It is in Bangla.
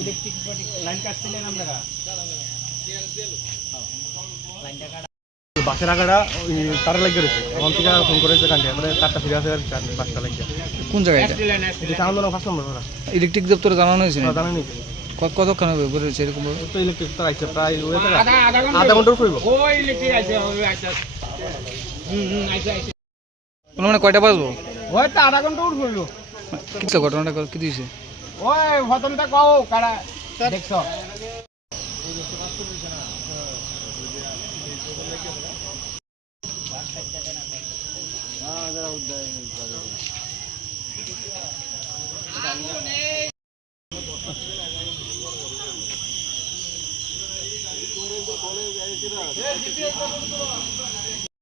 ইলেকট্রিক লাইন কাটছিলেন আপনারা? বাসের আগাটা ওই তারা লাগিয়ে রয়েছে, এখন থেকে ফোন করেছে কান্টে মানে তারটা ফিরে আসে আর বাসটা লাগিয়ে। কোন জায়গায় এটা? চাঁদনা ফার্স্ট নম্বর ওরা ইলেকট্রিক দপ্তরে জানানো হয়েছে? জানা নেই কতক্ষণ হবে বেরোচ্ছে এরকম? তো ইলেকট্রিক তার আইছে প্রায় আধা ঘন্টার পড়ব। ওই ইলেকট্রিক আইছে মানে কয়টা বাজবো? ওই তো আধা ঘন্টা উঠ করলো। কি ঘটনাটা কি দিয়েছে? ওই ঘটনাটা কও কারা দেখছো?